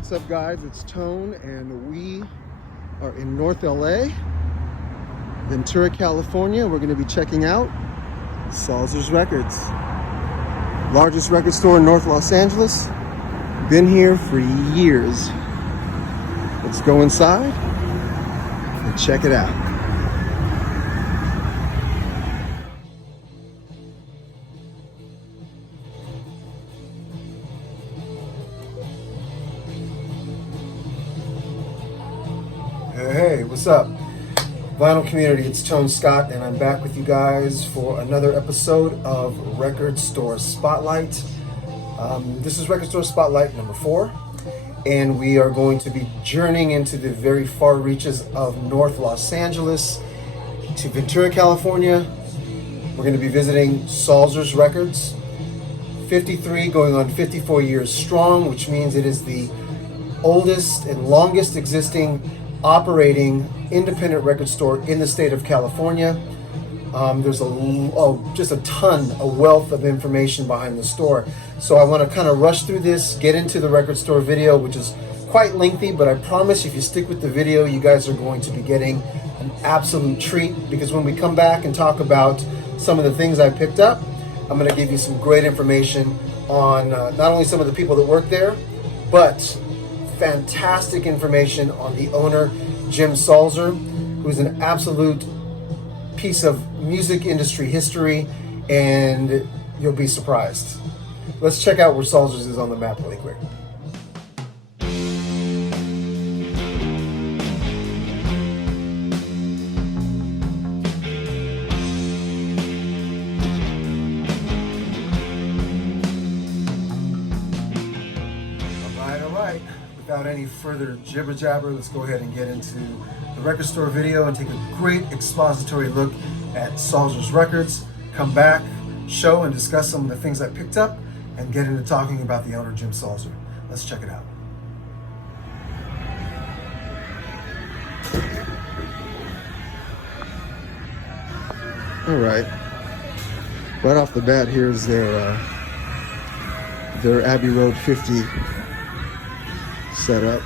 What's up, guys? It's Tone, and we are in North LA, Ventura, California. We're going to be checking out Salzer's Records, largest record store in North Los Angeles. Been here for years. Let's go inside and check it out. Hey, what's up? Vinyl community, it's Tone Scott, and I'm back with you guys for another episode of Record Store Spotlight. This is Record Store Spotlight number 4, and we are going to be journeying into the very far reaches of North Los Angeles to Ventura, California. We're going to be visiting Salzer's Records, 53 going on 54 years strong, which means it is the oldest and longest existing operating independent record store in the state of California. There's just a ton, a wealth of information behind the store. So I want to kind of rush through this, get into the record store video, which is quite lengthy, but I promise if you stick with the video, you guys are going to be getting an absolute treat, because when we come back and talk about some of the things I picked up, I'm going to give you some great information on not only some of the people that work there, but fantastic information on the owner, Jim Salzer, who's an absolute piece of music industry history, and you'll be surprised. Let's check out where Salzer's is on the map really quick. All right. Without any further jibber jabber, let's go ahead and get into the record store video and take a great expository look at Salzer's Records. Come back, show and discuss some of the things I picked up, and get into talking about the owner, Jim Salzer. Let's check it out. All right. Right off the bat, here's their Abbey Road 50 setup.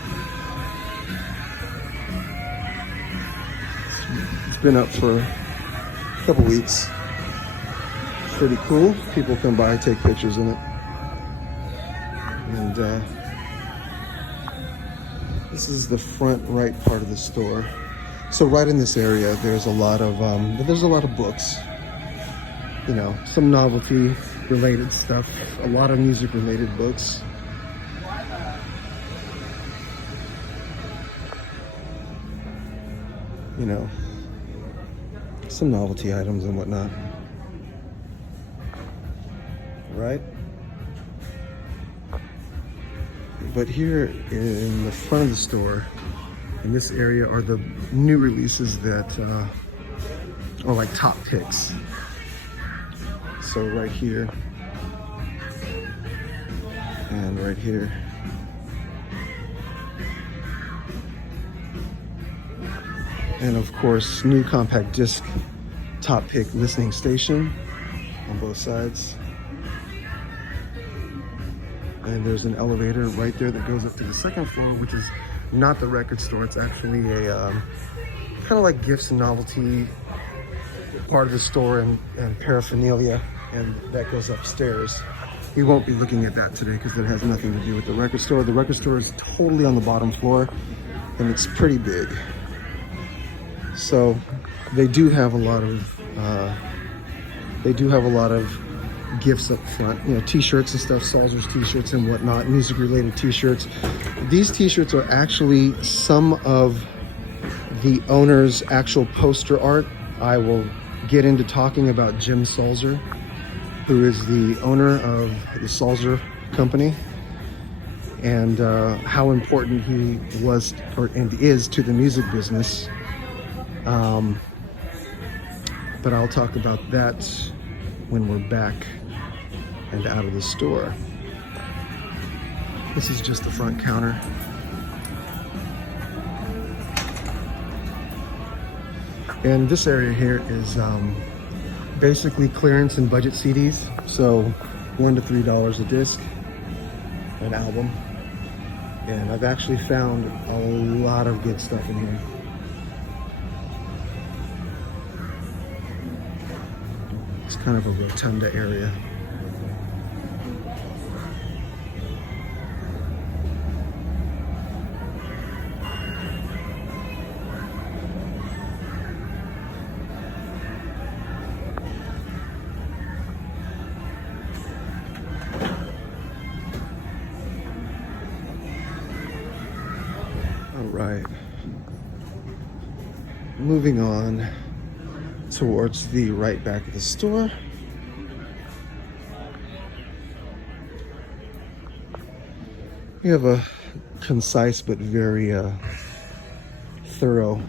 It's been up for a couple weeks. Pretty cool. People come by, take pictures in it. And this is the front right part of the store. So right in this area, there's a lot of books. You know, some novelty related stuff, a lot of music related books. You know, some novelty items and whatnot, right? But here in the front of the store, in this area, are the new releases that are like top picks. So right here and right here. And of course, new compact disc top pick listening station on both sides. And there's an elevator right there that goes up to the second floor, which is not the record store. It's actually a kind of like gifts and novelty part of the store and paraphernalia, and that goes upstairs. We won't be looking at that today because it has nothing to do with the record store. The record store is totally on the bottom floor, and it's pretty big. So they do have a lot of gifts up front, you know, t-shirts and stuff, Salzer's t-shirts and whatnot, music related t-shirts. These t-shirts are actually some of the owner's actual poster art. I will get into talking about Jim Salzer, who is the owner of the Salzer company, and how important he was and is to the music business. But I'll talk about that when we're back and out of the store. This is just the front counter. And this area here is basically clearance and budget CDs. So $1 to $3 a disc, an album. And I've actually found a lot of good stuff in here. It's kind of a rotunda area. All right. Moving on towards the right back of the store. We have a concise but very thorough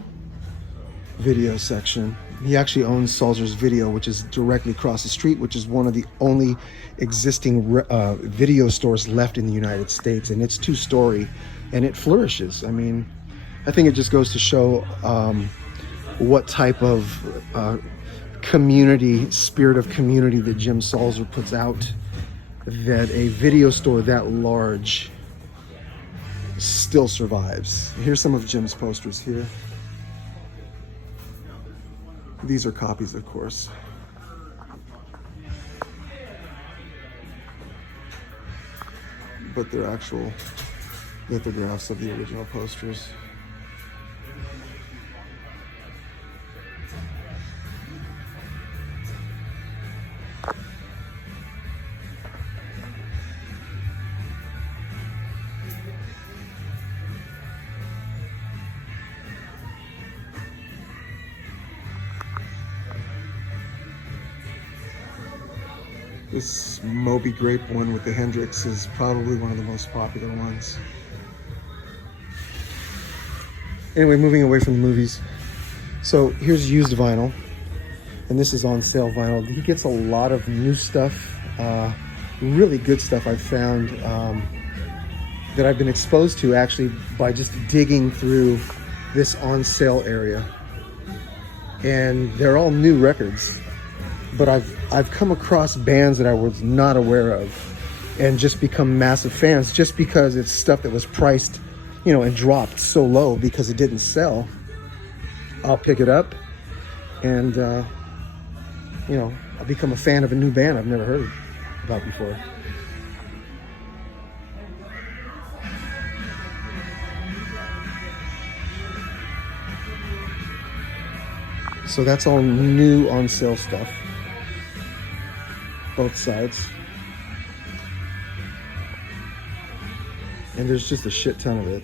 video section. He actually owns Salzer's Video, which is directly across the street, which is one of the only existing video stores left in the United States, and it's two-story, and it flourishes. I mean, I think it just goes to show what type of spirit of community that Jim Salzer puts out, that a video store that large still survives. Here's some of Jim's posters here. These are copies, of course. But they're actual lithographs of the original posters. This Moby Grape one with the Hendrix is probably one of the most popular ones. Anyway, moving away from the movies. So here's used vinyl, and this is on sale vinyl. He gets a lot of new stuff, really good stuff I've found that I've been exposed to actually by just digging through this on sale area. And they're all new records, but I've come across bands that I was not aware of and just become massive fans just because it's stuff that was priced, you know, and dropped so low because it didn't sell. I'll pick it up and, you know, I'll become a fan of a new band I've never heard about before. So that's all new on sale stuff. Both sides. And there's just a shit ton of it.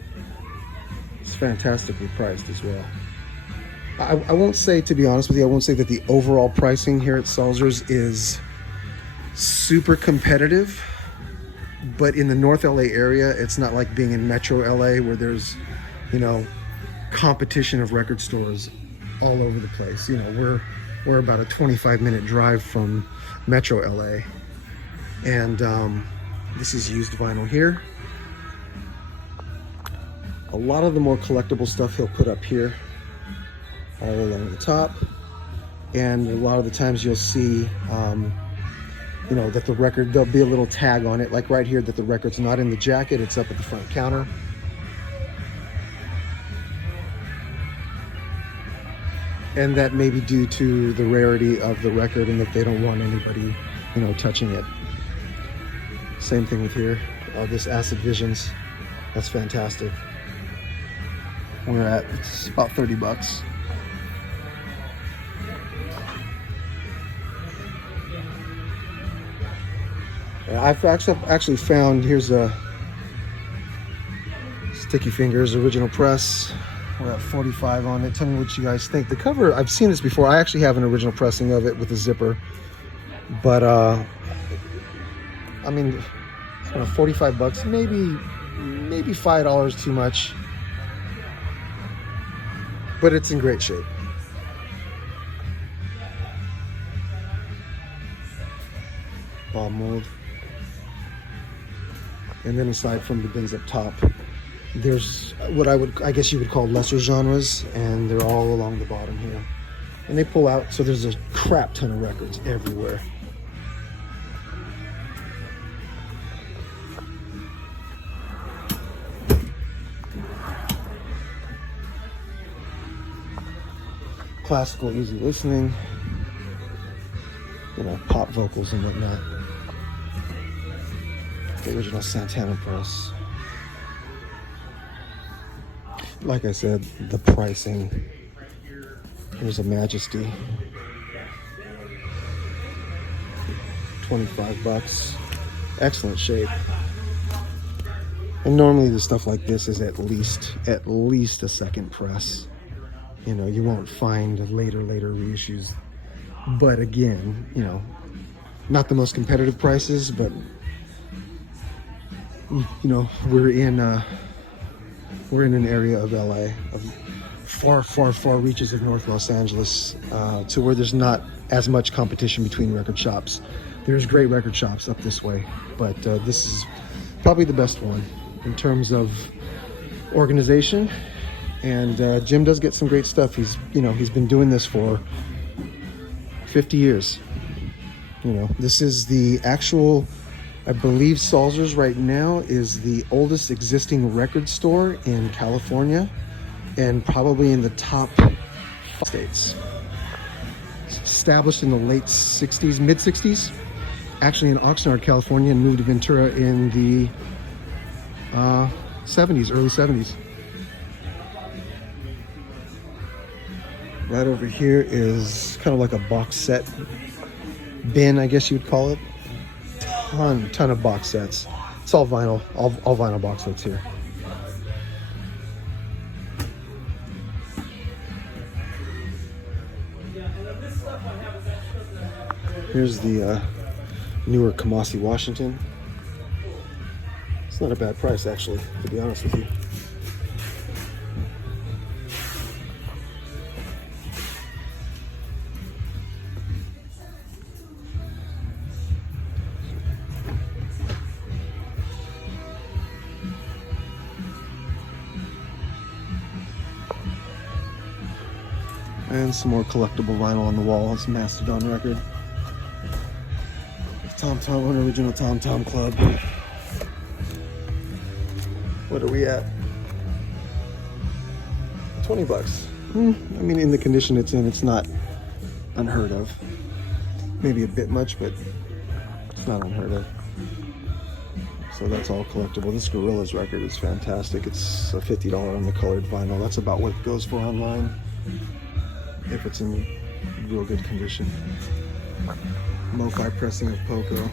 It's fantastically priced as well. I won't say, to be honest with you, I won't say that the overall pricing here at Salzer's is super competitive, but in the North LA area, it's not like being in Metro LA where there's, you know, competition of record stores all over the place. You know, we're about a 25-minute drive from Metro LA, and this is used vinyl here. A lot of the more collectible stuff he'll put up here, all along the top, and a lot of the times you'll see, you know, that the record, there'll be a little tag on it, like right here, that the record's not in the jacket, it's up at the front counter. And that may be due to the rarity of the record and that they don't want anybody, you know, touching it. Same thing with here, this Acid Visions. That's fantastic. We're at, it's about 30 bucks. I've actually found, here's a Sticky Fingers original press. We're at 45 on it. Tell me what you guys think. The cover, I've seen this before. I actually have an original pressing of it with a zipper. But, I mean, I don't know, 45 bucks, maybe $5 too much. But it's in great shape. Bob mold. And then aside from the bins up top, there's what I guess you would call lesser genres, and they're all along the bottom here. And they pull out, so there's a crap ton of records everywhere. classical easy listening, you know, pop vocals and whatnot. The original Santana press. Like I said, the pricing. Here's a Majesty. $25. Excellent shape. And normally the stuff like this is at least a second press. You know, you won't find later reissues. But again, you know, not the most competitive prices, but you know, we're in an area of LA, of far reaches of North Los Angeles, to where there's not as much competition between record shops. There's great record shops up this way, but this is probably the best one in terms of organization. And Jim does get some great stuff. He's been doing this for 50 years. You know, this is the actual, I believe Salzer's right now is the oldest existing record store in California and probably in the top states. Established in the late 60s, mid 60s, actually in Oxnard, California, and moved to Ventura in the 70s, early 70s. Right over here is kind of like a box set bin, I guess you would call it. Ton of box sets. It's all vinyl, all vinyl box sets here. Here's the newer Kamasi Washington. It's not a bad price, actually, to be honest with you. And some more collectible vinyl on the wall. It's a Mastodon record. Tom, original Tom Club. What are we at? $20. I mean, in the condition it's in, it's not unheard of. Maybe a bit much, but it's not unheard of. So that's all collectible. This Gorillaz record is fantastic. It's a $50 on the colored vinyl. That's about what it goes for online, if it's in real good condition. Lo-fi pressing of Poco.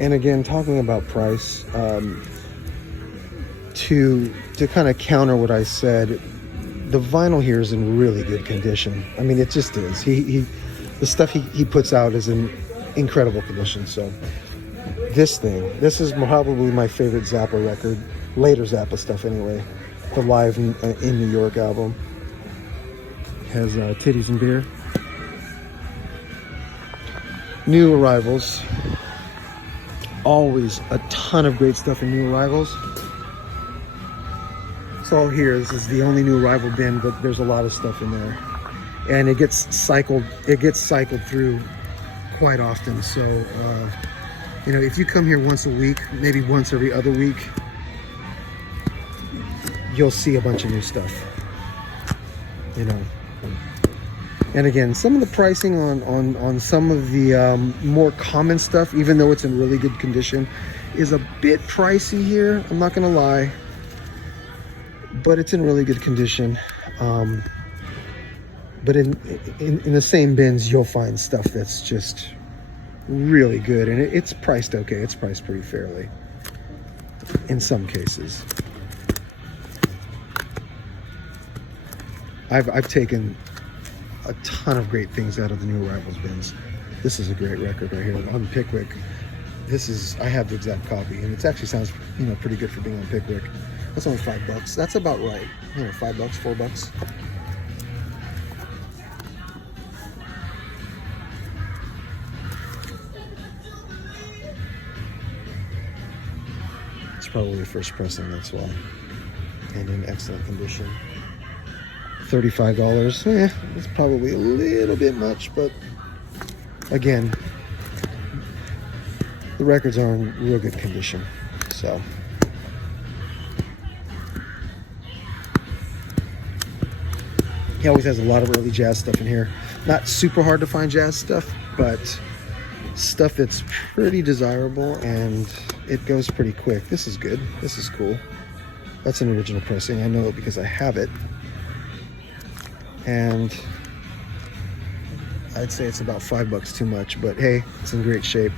And again, talking about price, to kind of counter what I said, the vinyl here is in really good condition. I mean, it just is. The stuff he puts out is in incredible condition. So this is probably my favorite Zappa record, later Zappa stuff anyway. The Live in New York album has Titties and Beer. New arrivals. Always a ton of great stuff in new arrivals. It's all here. This is the only new arrival bin, but there's a lot of stuff in there, and it gets cycled through quite often. So you know, if you come here once a week, maybe once every other week, you'll see a bunch of new stuff, you know. And again, some of the pricing on some of the more common stuff, even though it's in really good condition, is a bit pricey here. I'm not gonna lie, but it's in really good condition. But in the same bins, you'll find stuff that's just really good, and it's priced okay. It's priced pretty fairly in some cases. I've taken a ton of great things out of the new arrivals bins. This is a great record right here on Pickwick. I have the exact copy, and it actually sounds, you know, pretty good for being on Pickwick. That's only $5. That's about right. You know, $5, $4. It's probably the first pressing, that's why. And in excellent condition. $35. It's probably a little bit much, but again, the records are in real good condition. So he always has a lot of early jazz stuff in here. Not super hard to find jazz stuff, but stuff that's pretty desirable, and it goes pretty quick. This is good. This is cool. That's an original pressing. I know it because I have it. And I'd say it's about $5 too much, but hey, it's in great shape.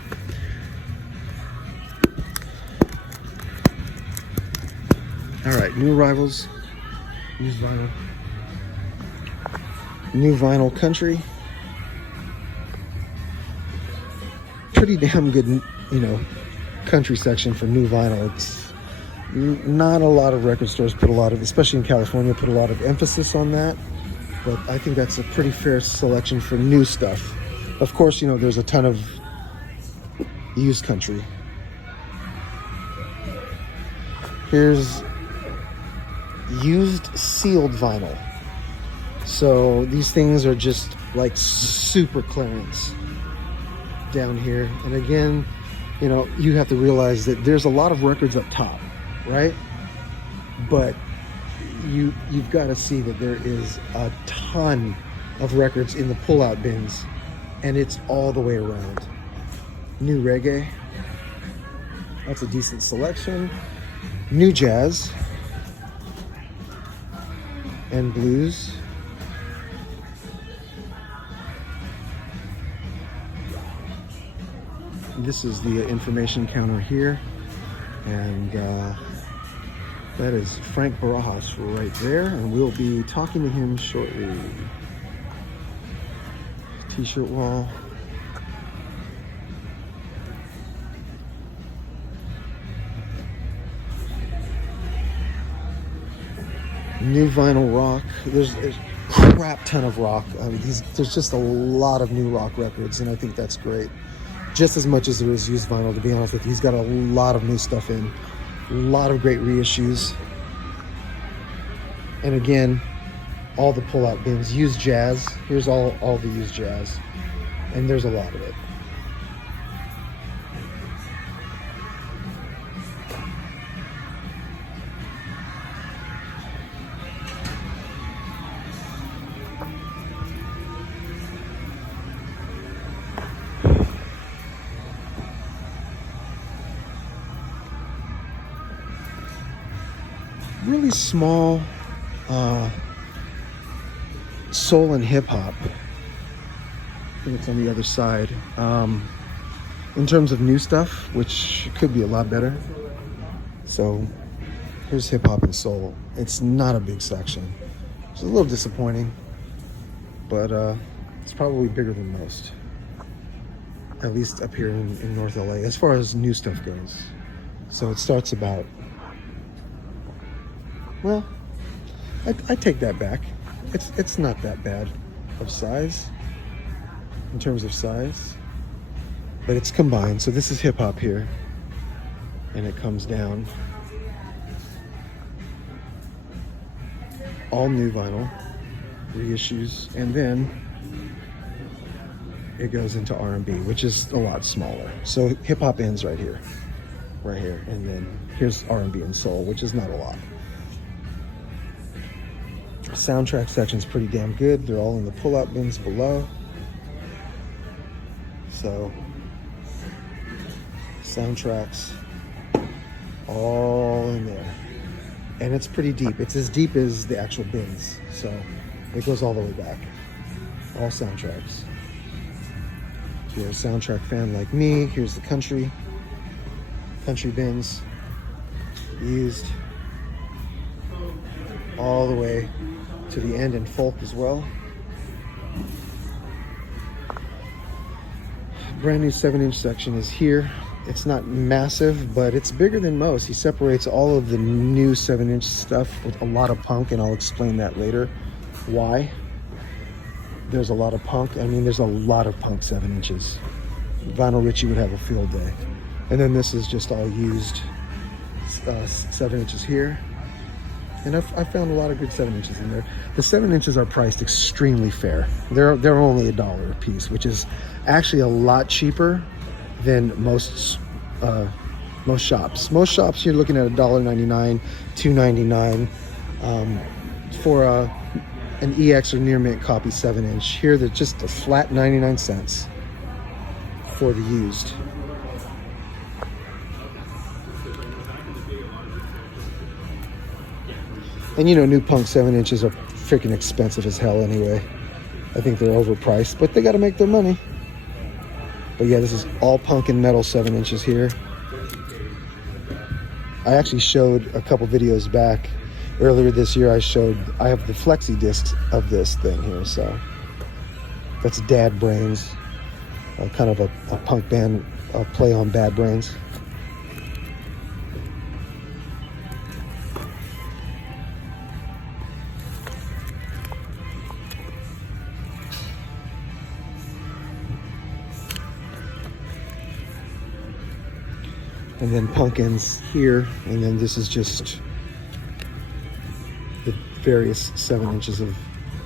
All right, new arrivals, used vinyl. New vinyl country. Pretty damn good, you know, country section for new vinyl. It's not a lot of record stores put a lot of, especially in California, put a lot of emphasis on that. But I think that's a pretty fair selection for new stuff. Of course, you know, there's a ton of used country. Here's used sealed vinyl. So these things are just like super clearance down here. And again, you know, you have to realize that there's a lot of records up top, right? But you've got to see that there is a ton of records in the pull-out bins, and it's all the way around. New reggae, that's a decent selection. New jazz and blues. This is the information counter here, and that is Frank Barajas right there, and we'll be talking to him shortly. T-shirt wall. New vinyl rock. There's a crap ton of rock. I mean, there's just a lot of new rock records, and I think that's great. Just as much as there is used vinyl, to be honest with you. He's got a lot of new stuff in. A lot of great reissues. And again, all the pull-out bins. Used jazz. Here's all the used jazz. And there's a lot of it. Really small soul and hip hop. I think it's on the other side. In terms of new stuff, which could be a lot better. So here's hip hop and soul. It's not a big section. It's a little disappointing, but it's probably bigger than most. At least up here in North LA, as far as new stuff goes. So it starts about, well, I take that back. It's not that bad of size, in terms of size, but it's combined. So this is hip hop here, and it comes down. All new vinyl, reissues, and then it goes into R&B, which is a lot smaller. So hip hop ends right here, and then here's R&B and soul, which is not a lot. Soundtrack section's pretty damn good. They're all in the pull-out bins below. So soundtracks all in there, and it's pretty deep. It's as deep as the actual bins, so it goes all the way back. All soundtracks. If you're a soundtrack fan like me, here's the country bins, used all the way to the end, and folk as well. Brand new 7-inch section is here. It's not massive, but it's bigger than most. He separates all of the new 7-inch stuff with a lot of punk, and I'll explain that later why there's a lot of punk. I mean, there's a lot of punk 7 inches. Vinyl Richie would have a field day. And then this is just all used 7 inches here. And I found a lot of good 7-inches in there. The 7-inches are priced extremely fair. They're only $1 a piece, which is actually a lot cheaper than most shops. Most shops you're looking at $1.99, $2.99 for an EX or near mint copy 7-inch. Here they're just a flat 99 cents for the used. And you know, new punk 7-inches are freaking expensive as hell anyway. I think they're overpriced, but they got to make their money. But yeah, this is all punk and metal 7-inches here. I actually showed a couple videos back earlier this year. I have the flexi discs of this thing here. So that's Dad Brains, kind of a punk band play on Bad Brains. And then Pumpkins here, and then this is just the various 7-inches of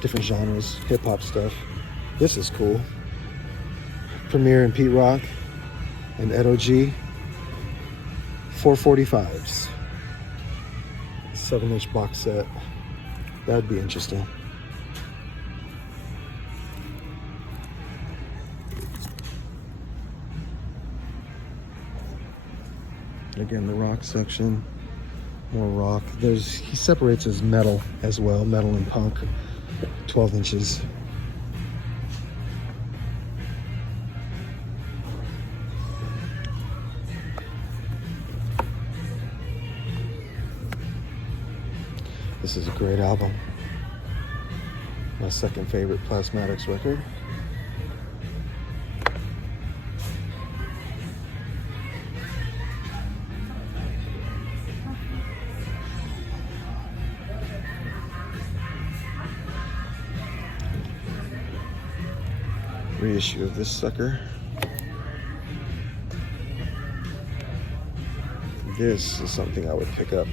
different genres, hip-hop stuff. This is cool. Premier and Pete Rock and Ed OG 445s. 7-inch box set. That'd be interesting. Again, the rock section, more rock. He separates his metal as well, metal and punk, 12 inches. This is a great album. My second favorite Plasmatics record. Reissue of this sucker. This is something I would pick up.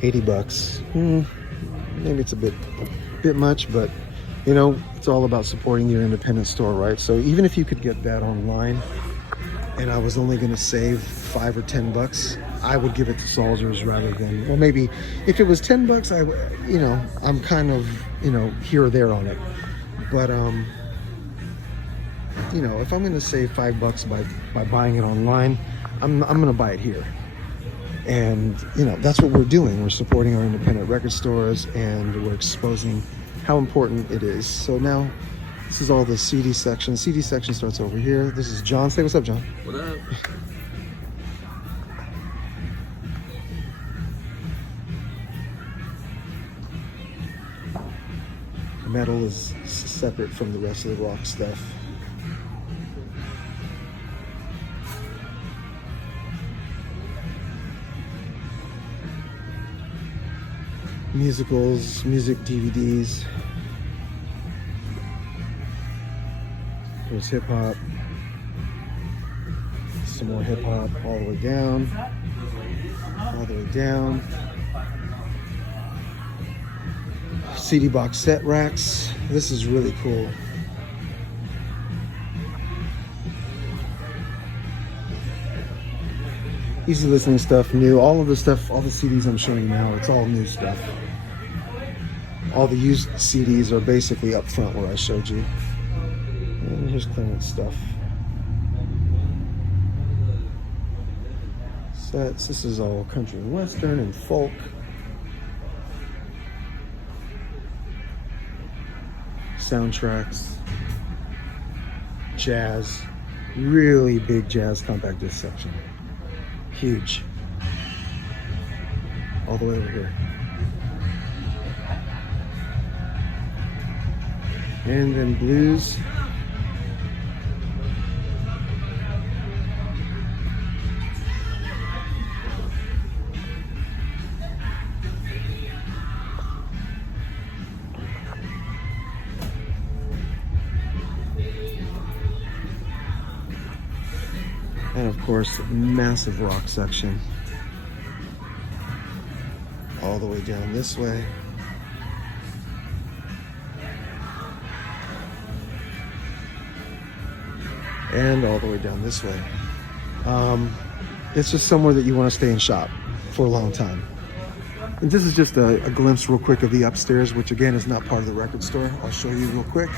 80 bucks. Maybe it's a bit much, but you know, it's all about supporting your independent store, right? So even if you could get that online and I was only going to save 5 or 10 bucks, I would give it to Salzer's rather than, well, maybe if it was 10 bucks, I'm kind of, here or there on it. But if I'm going to save $5 by buying it online, I'm going to buy it here. And, that's what we're doing. We're supporting our independent record stores and we're exposing how important it is. So now this is all the CD section. CD section starts over here. This is John. Say what's up, John. What up? Metal is separate from the rest of the rock stuff. Musicals, music DVDs. There's hip hop. Some more hip hop all the way down. All the way down. CD box set racks. This is really cool. Easy listening stuff, new. All of the stuff, all the CDs I'm showing you now, it's all new stuff. All the used CDs are basically up front where I showed you. And here's clearance stuff. Sets. This is all country and western and folk. Soundtracks. Jazz. Really big jazz compact disc section. Huge. All the way over here. And then blues. And of course, massive rock section. all the way down this way. And all the way down this way. It's just somewhere that you want to stay and shop for a long time. And this is just a glimpse real quick of the upstairs, which again is not part of the record store. I'll show you real quick.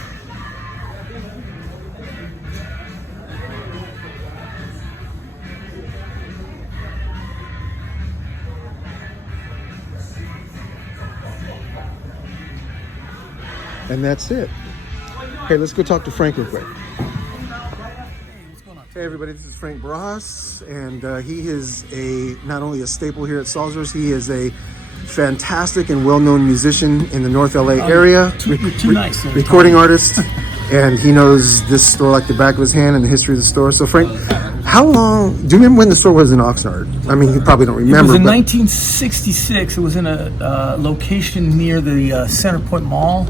And that's it. Hey, let's go talk to Frank real quick. Hey everybody, this is Frank Barajas, and he is not only a staple here at Salzer's, he is a fantastic and well-known musician in the North LA area. Too nice. Recording artist, and he knows this store like the back of his hand and the history of the store. So Frank, how long, do you remember when the store was in Oxnard? I mean, you probably don't remember. It was in 1966. It was in a location near the Center Point Mall,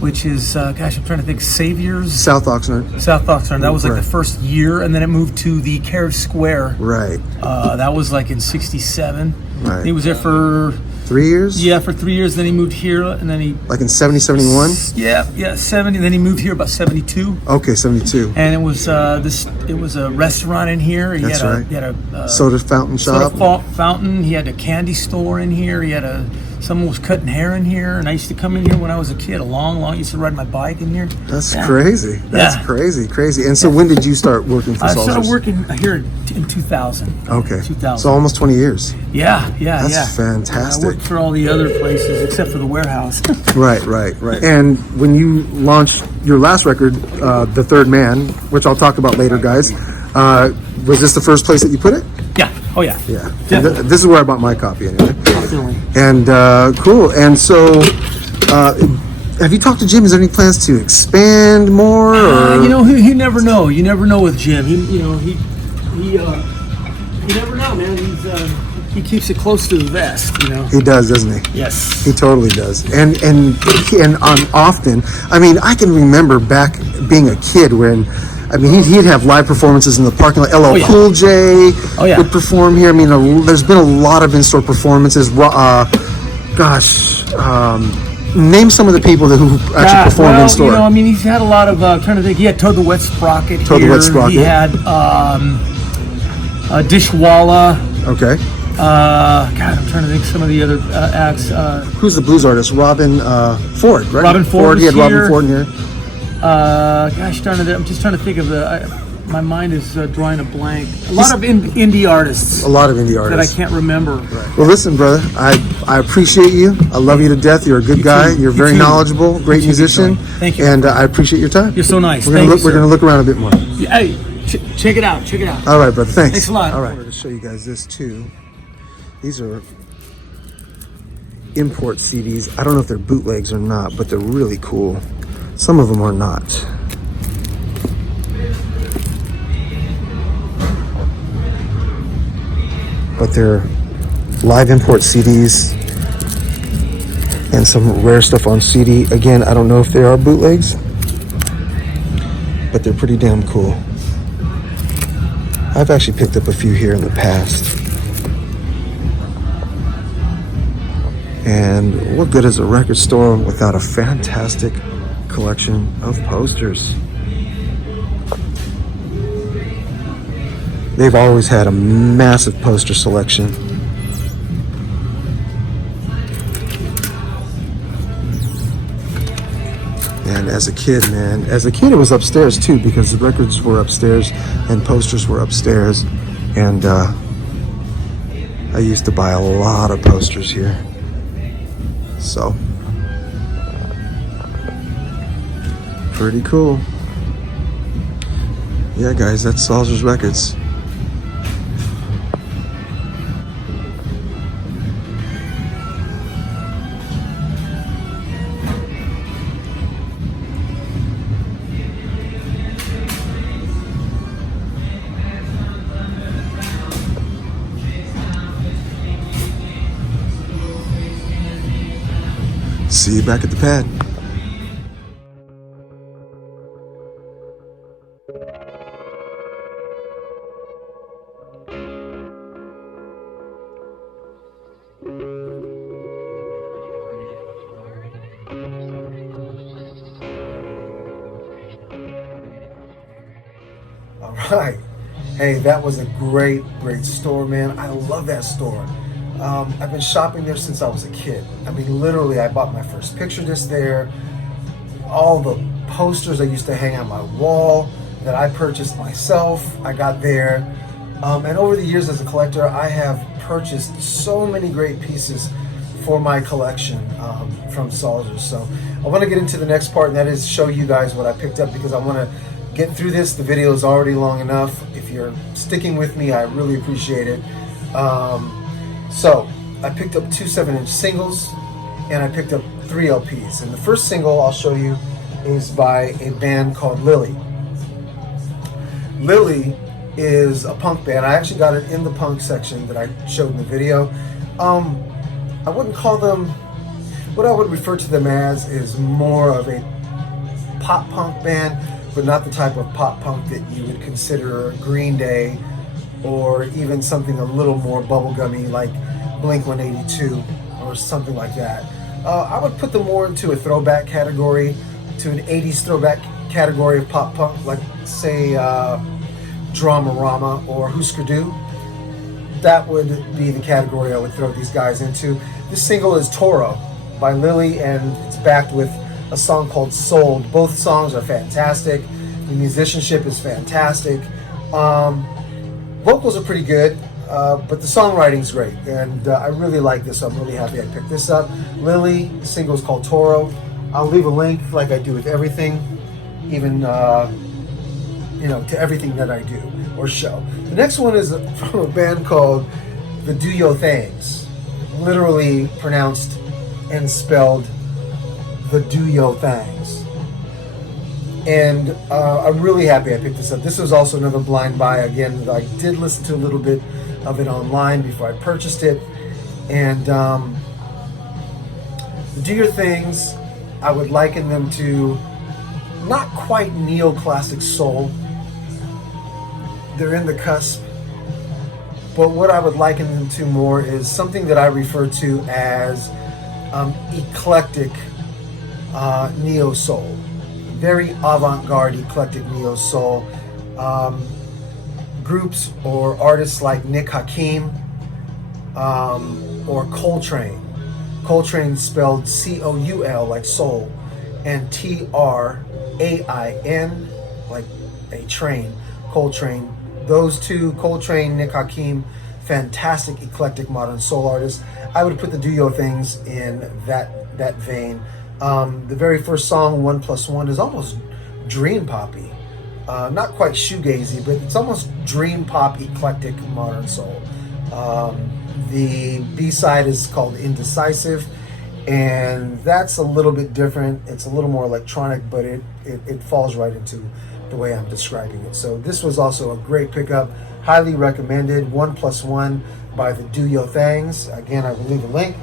which is, gosh, I'm trying to think, Saviors? South Oxnard. South Oxnard. That was like the first year, and then it moved to the Carriage Square. Right. That was like in 67. Right. He was there for 3 years? Yeah, for 3 years. Then he moved here, and then he... Like in 70, 71? Yeah, 70. Then he moved here about 72. Okay, 72. And it was it was a restaurant in here. He had a soda fountain shop. Soda fountain. He had a candy store in here. He had someone was cutting hair in here, and I used to come in here when I was a kid. I used to ride my bike in here. That's crazy. That's crazy. And so when did you start working for Salzer's? I started working here in 2000. Okay. 2000. So almost 20 years. Yeah. That's fantastic. I worked for all the other places except for the warehouse. Right. And when you launched your last record, The Third Man, which I'll talk about later, guys, was this the first place that you put it? Yeah. Oh, yeah. Yeah. This is where I bought my copy anyway. Definitely. And cool. And so, have you talked to Jim? Is there any plans to expand more? You never know. You never know with Jim. You never know, man. He keeps it close to the vest. He does, doesn't he? Yes. He totally does. And often, I mean, I can remember back being a kid when. I mean, he'd have live performances in the parking lot. LL Cool J would perform here. I mean, there's been a lot of in-store performances. Name some of the people who actually performed in-store. He's had a lot of, trying to think, he had Toad the Wet Sprocket here. Toad the Wet Sprocket. He had Dishwalla. Okay. I'm trying to think some of the other acts. Who's the blues artist? Robin Ford, right? Robin Ford. He had Robin Ford in here. I'm just trying to think of my mind is drawing a blank. A lot of indie artists. That I can't remember. Right. Well, listen, brother, I appreciate you. I love you to death. You're a good guy. You're very knowledgeable, great musician. Thank you. And I appreciate your time. You're so nice. We're gonna look around a bit more. Hey, check it out. All right, brother. Thanks. Thanks a lot. All right. I wanted to show you guys this too. These are import CDs. I don't know if they're bootlegs or not, but they're really cool. Some of them are not. But they're live import CDs and some rare stuff on CD. Again, I don't know if they are bootlegs, but they're pretty damn cool. I've actually picked up a few here in the past. And what good is a record store without a fantastic collection of posters? They've always had a massive poster selection. And as a kid, it was upstairs too, because the records were upstairs and posters were upstairs. And I used to buy a lot of posters here. So, pretty cool. Yeah, guys, that's Salzer's Records. See you back at the pad. right. Hey, that was a great store, man. I love that store. I've been shopping there since I was a kid. I mean, literally, I bought my first picture disc there. All the posters I used to hang on my wall that I purchased myself, I got there. And over the years as a collector, I have purchased so many great pieces for my collection from Salzer. So I want to get into the next part, and that is show you guys what I picked up, because I want to get through this. The video is already long enough. If you're sticking with me, I really appreciate it. So I picked up 2 7-inch singles, and I picked up 3 LPs. And the first single I'll show you is by a band called Lily. Lily is a punk band. I actually got it in the punk section that I showed in the video. I wouldn't call them, what I would refer to them as is more of a pop punk band, but not the type of pop punk that you would consider Green Day, or even something a little more bubblegummy like Blink-182 or something like that. I would put them more into a throwback category, to an 80s throwback category of pop punk, like say Dramarama or Husker Du. That would be the category I would throw these guys into. This single is Toro by Lily, and it's backed with a song called Sold. Both songs are fantastic. The musicianship is fantastic. Vocals are pretty good, but the songwriting's great, and I really like this, so I'm really happy I picked this up. Lily, the single is called Toro. I'll leave a link, like I do with everything, even to everything that I do or show. The next one is from a band called the Do Yo Things, literally pronounced and spelled the Do Yo Things. And I'm really happy I picked this up. This was also another blind buy. Again, I did listen to a little bit of it online before I purchased it. And the Do Your Things, I would liken them to not quite neoclassic soul. They're in the cusp. But what I would liken them to more is something that I refer to as eclectic neo-soul. Very avant-garde, eclectic neo-soul. Groups or artists like Nick Hakim or Coltrane. Coltrane spelled C-O-U-L like soul, and T-R-A-I-N like a train. Coltrane. Those two, Coltrane, Nick Hakim, fantastic eclectic modern soul artists. I would put the Do Yo Things in that vein. The very first song, 1+1, is almost dream poppy. Not quite shoegazy, but it's almost dream pop, eclectic modern soul. The B-side is called Indecisive, and that's a little bit different. It's a little more electronic, but it falls right into the way I'm describing it. So this was also a great pickup, highly recommended. 1+1 by the Do Yo Things. Again, I will leave a link.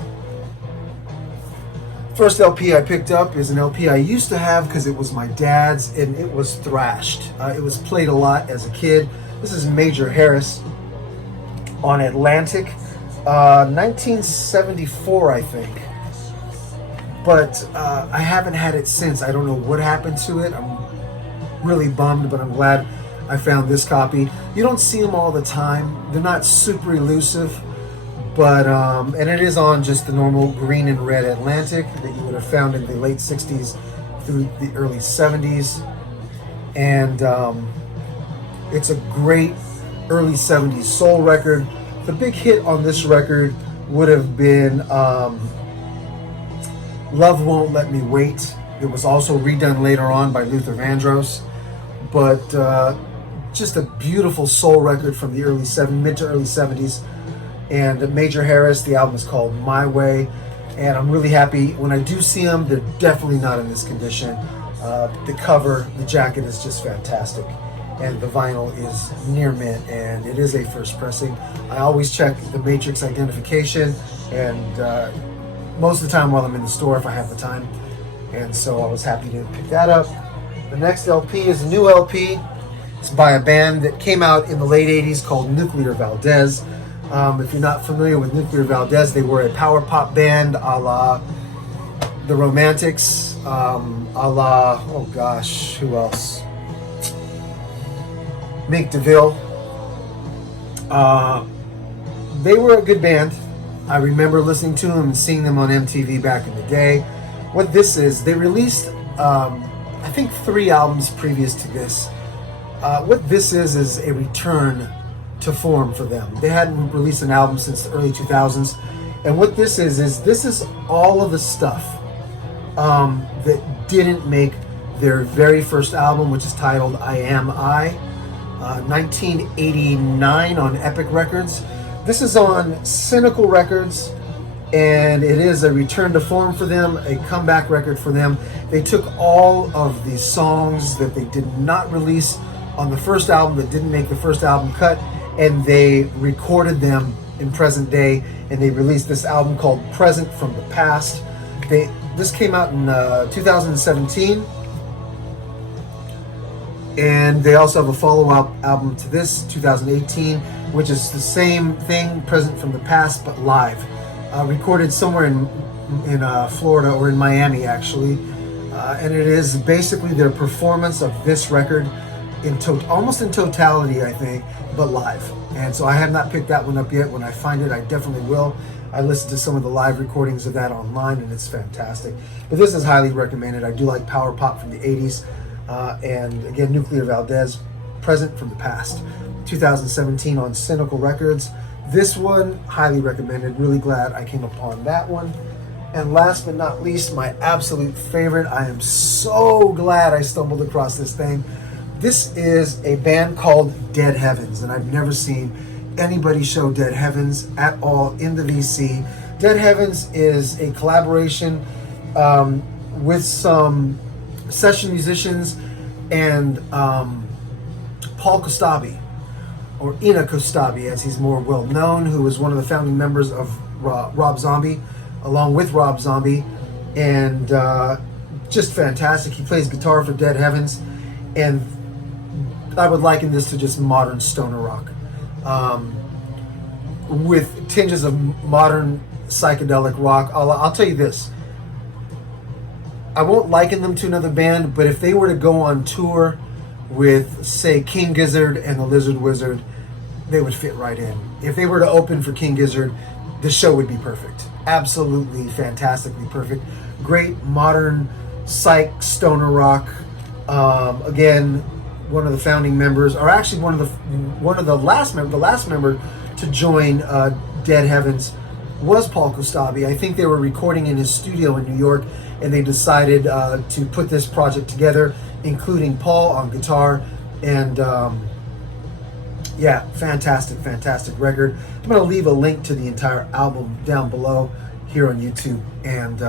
First LP I picked up is an LP I used to have because it was my dad's, and it was thrashed. It was played a lot as a kid. This is Major Harris on Atlantic, 1974, I think. But I haven't had it since. I don't know what happened to it. I'm really bummed, but I'm glad I found this copy. You don't see them all the time. They're not super elusive, but and it is on just the normal green and red Atlantic that you would have found in the late 60s through the early 70s. And it's a great early 70s soul record. The big hit on this record would have been Love Won't Let Me Wait. It was also redone later on by Luther Vandross. But just a beautiful soul record from the mid to early 70s. And Major Harris, the album is called My Way. And I'm really happy. When I do see them, they're definitely not in this condition. The cover, the jacket is just fantastic. And the vinyl is near mint, and it is a first pressing. I always check the matrix identification, and most of the time while I'm in the store if I have the time. And so I was happy to pick that up. The next LP is a new LP. It's by a band that came out in the late 80s called Nuclear Valdez. If you're not familiar with Nuclear Valdez, they were a power pop band a la The Romantics, a la, oh gosh, who else? Mink DeVille. They were a good band. I remember listening to them and seeing them on MTV back in the day. What this is, they released, I think, 3 albums previous to this. What this is a return to form for them. They hadn't released an album since the early 2000s. And what this is all of the stuff that didn't make their very first album, which is titled I Am I, 1989 on Epic Records. This is on Cynical Records, and it is a return to form for them, a comeback record for them. They took all of the songs that they did not release on the first album, that didn't make the first album cut, and they recorded them in present day, and they released this album called Present from the Past. This came out in 2017, and they also have a follow-up album to this, 2018, which is the same thing, Present from the Past, but live. Recorded somewhere in Florida, or in Miami actually, and it is basically their performance of this record almost in totality, I think, but live. And so I have not picked that one up yet. When I find it, I definitely will. I listened to some of the live recordings of that online, and it's fantastic. But this is highly recommended. I do like power pop from the 80s, and again, Nuclear Valdez, Present from the Past, 2017 on Cynical Records. This one, highly recommended. Really glad I came upon that one. And last but not least, my absolute favorite. I am so glad I stumbled across this thing. This is a band called Dead Heavens, and I've never seen anybody show Dead Heavens at all in the VC. Dead Heavens is a collaboration with some session musicians and Paul Kostabi, or Ina Kostabi as he's more well known, who is one of the founding members of Rob Zombie, along with Rob Zombie, and just fantastic. He plays guitar for Dead Heavens, and I would liken this to just modern stoner rock, with tinges of modern psychedelic rock. I'll tell you this, I won't liken them to another band, but if they were to go on tour with, say, King Gizzard and the Lizard Wizard, they would fit right in. If they were to open for King Gizzard, the show would be perfect. Absolutely fantastically perfect. Great modern psych stoner rock. Again, one of the founding members, or actually the last member to join Dead Heavens was Paul Kostabi. I think they were recording in his studio in New York, and they decided to put this project together, including Paul on guitar. And yeah, fantastic record. I'm going to leave a link to the entire album down below here on YouTube, and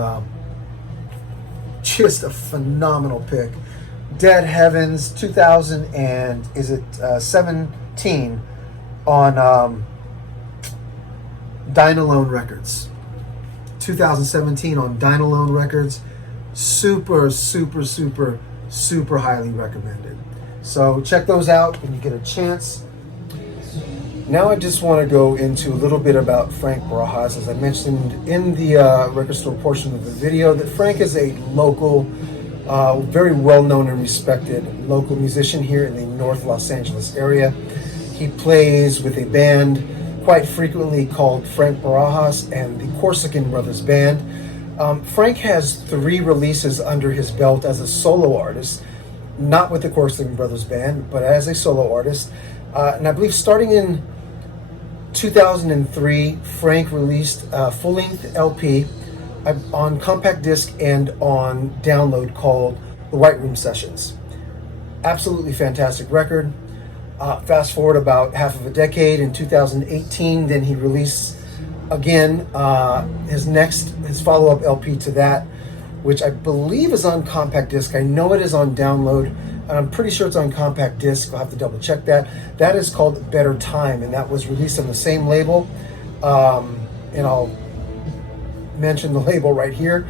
just a phenomenal pick. Dead Heavens, 2017 on Dynalone Records. 2017 on Dynalone Records. Super highly recommended. So check those out when you get a chance. Now I just want to go into a little bit about Frank Barajas. As I mentioned in the record store portion of the video, that Frank is a local, very well-known and respected local musician here in the North Los Angeles area. He plays with a band quite frequently called Frank Barajas and the Corsican Brothers Band. Frank has 3 releases under his belt as a solo artist, not with the Corsican Brothers Band, but as a solo artist. And I believe starting in 2003, Frank released a full-length LP on compact disc and on download called The White Room Sessions. Absolutely fantastic record. Fast forward about half of a decade, in 2018, then he released again his follow-up LP to that, which I believe is on compact disc. I know it is on download, and I'm pretty sure it's on compact disc. I'll have to double check that. That is called Better Time, and that was released on the same label. And I'll mention the label right here.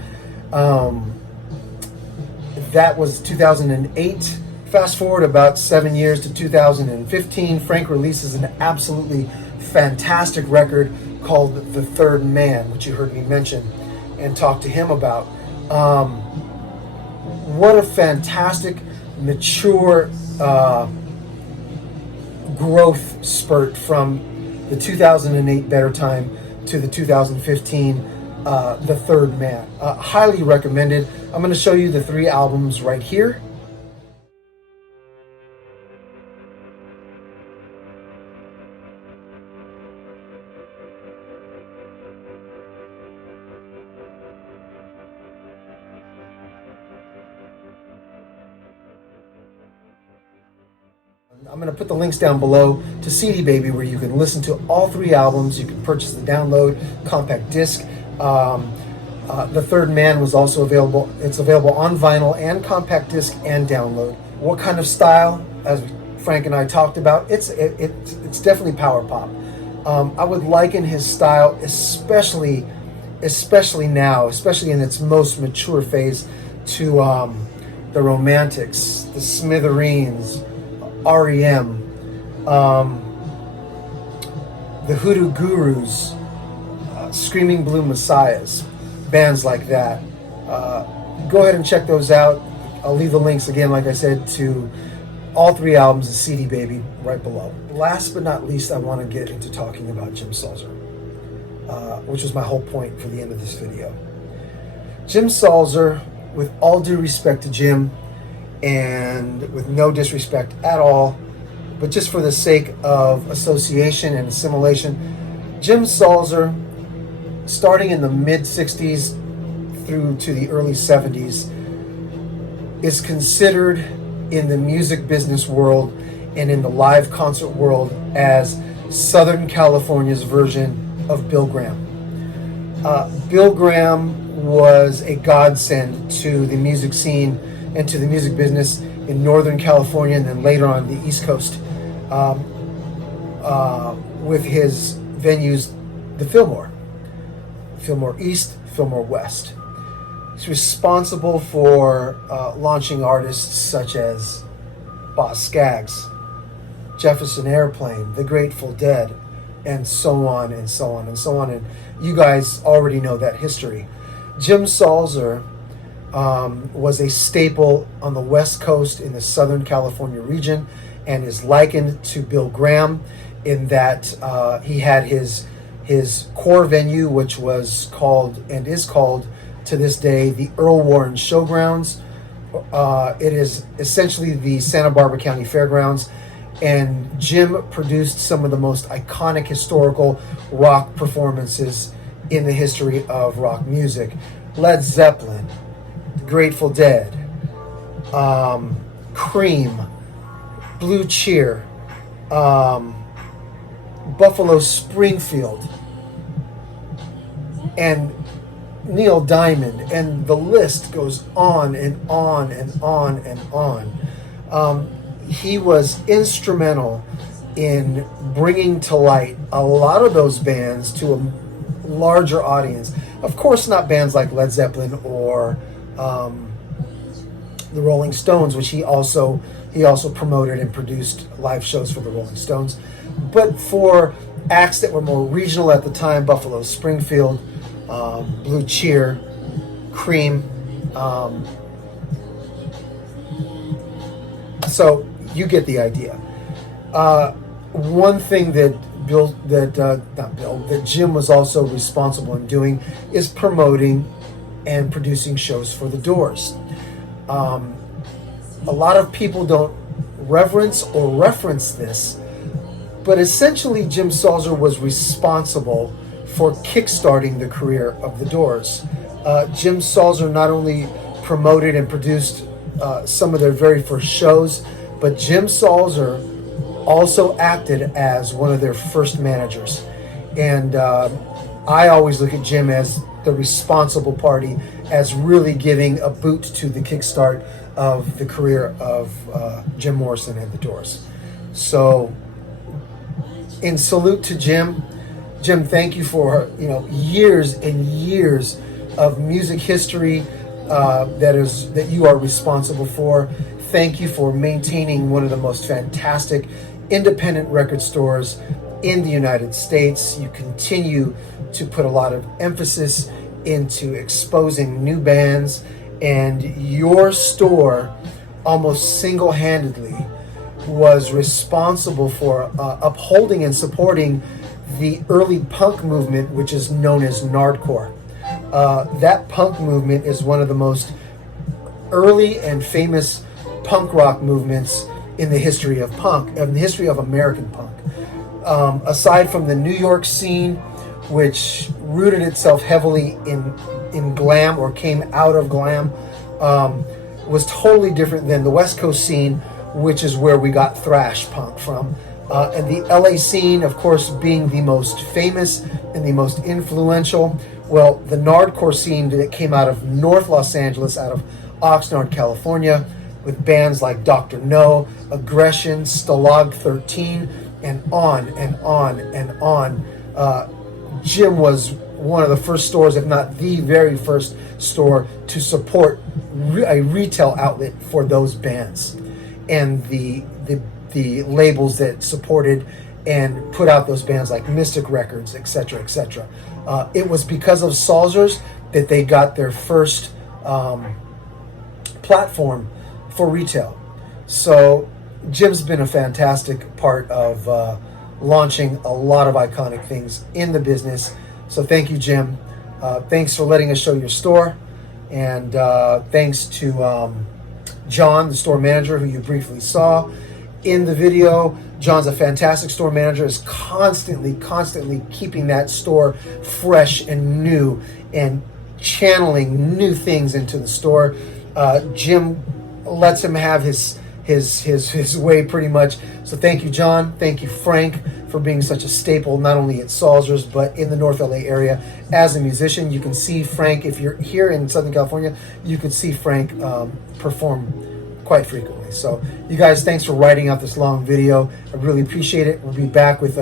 That was 2008. Fast forward about 7 years to 2015, Frank releases an absolutely fantastic record called The Third Man, which you heard me mention and talk to him about. What a fantastic, mature growth spurt from the 2008 Better Time to the 2015 The Third Man. Highly recommended. I'm going to show you the 3 albums right here. I'm going to put the links down below to CD Baby, where you can listen to all 3 albums. You can purchase the download compact disc. The Third Man was also available. It's available on vinyl and compact disc and download. What kind of style? As Frank and I talked about, it's definitely power pop. I would liken his style, especially now, especially in its most mature phase, to the Romantics, the Smithereens, REM, the Hoodoo Gurus, Screaming Blue Messiahs, bands like that. Go ahead and check those out. I'll leave the links again, like I said, to all 3 albums of CD Baby right below. Last but not least, I want to get into talking about Jim Salzer, which was my whole point for the end of this video. Jim Salzer, with all due respect to Jim, and with no disrespect at all, but just for the sake of association and assimilation, Jim Salzer, starting in the mid-60s through to the early 70s, is considered in the music business world and in the live concert world as Southern California's version of Bill Graham. Bill Graham was a godsend to the music scene and to the music business in Northern California, and then later on the East Coast, with his venues, the Fillmore East, Fillmore West. He's responsible for launching artists such as Boz Scaggs, Jefferson Airplane, The Grateful Dead, and so on and so on and so on. And you guys already know that history. Jim Salzer was a staple on the West Coast in the Southern California region, and is likened to Bill Graham in that he had his core venue, which was called and is called to this day the Earl Warren Showgrounds. It is essentially the Santa Barbara County Fairgrounds, and Jim produced some of the most iconic historical rock performances in the history of rock music. Led Zeppelin, Grateful Dead, Cream, Blue Cheer, Buffalo Springfield, and Neil Diamond, and the list goes on and on and on and on. He was instrumental in bringing to light a lot of those bands to a larger audience. Of course, not bands like Led Zeppelin or the Rolling Stones, which he also promoted and produced live shows for the Rolling Stones, but for acts that were more regional at the time: Buffalo Springfield, Blue Cheer, Cream. So you get the idea. One thing that Jim was also responsible in doing is promoting and producing shows for the Doors. A lot of people don't reverence or reference this, but essentially Jim Salzer was responsible for kickstarting the career of the Doors. Jim Salzer not only promoted and produced some of their very first shows, but Jim Salzer also acted as one of their first managers. And I always look at Jim as the responsible party, as really giving a boot to the kickstart of the career of Jim Morrison and the Doors. So, in salute to Jim, thank you for years and years of music history that you are responsible for. Thank you for maintaining one of the most fantastic independent record stores in the United States. You continue to put a lot of emphasis into exposing new bands, and your store almost single-handedly was responsible for upholding and supporting the early punk movement, which is known as Nardcore. That punk movement is one of the most early and famous punk rock movements in the history of punk, in the history of American punk. Aside from the New York scene, which rooted itself heavily in glam, or came out of glam, was totally different than the West Coast scene, which is where we got thrash punk from. And the LA scene, of course, being the most famous and the most influential. Well, the Nardcore scene that came out of North Los Angeles, out of Oxnard, California, with bands like Dr. No, Aggression, Stalag 13, and on and on and on. Jim was one of the first stores, if not the very first store, to support a retail outlet for those bands, and the labels that supported and put out those bands like Mystic Records, etc., etc. It was because of Salzer's that they got their first platform for retail. So Jim's been a fantastic part of launching a lot of iconic things in the business. So thank you, Jim. Thanks for letting us show your store. And thanks to John, the store manager, who you briefly saw in the video. John's a fantastic store manager, is constantly keeping that store fresh and new and channeling new things into the store. Jim lets him have his way pretty much. So thank you, John. Thank you, Frank, for being such a staple, not only at Salzer's, but in the North LA area. As a musician, you can see Frank, if you're here in Southern California, you could see Frank perform quite frequently. So you guys, thanks for writing out this long video. I really appreciate it. We'll be back with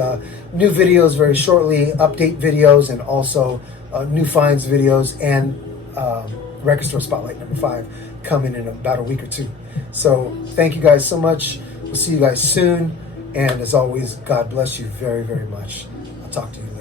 new videos very shortly, update videos, and also new finds videos, and Record Store Spotlight number 5 coming in about a week or two. So thank you guys so much. We'll see you guys soon. And as always, God bless you very, very much. I'll talk to you later.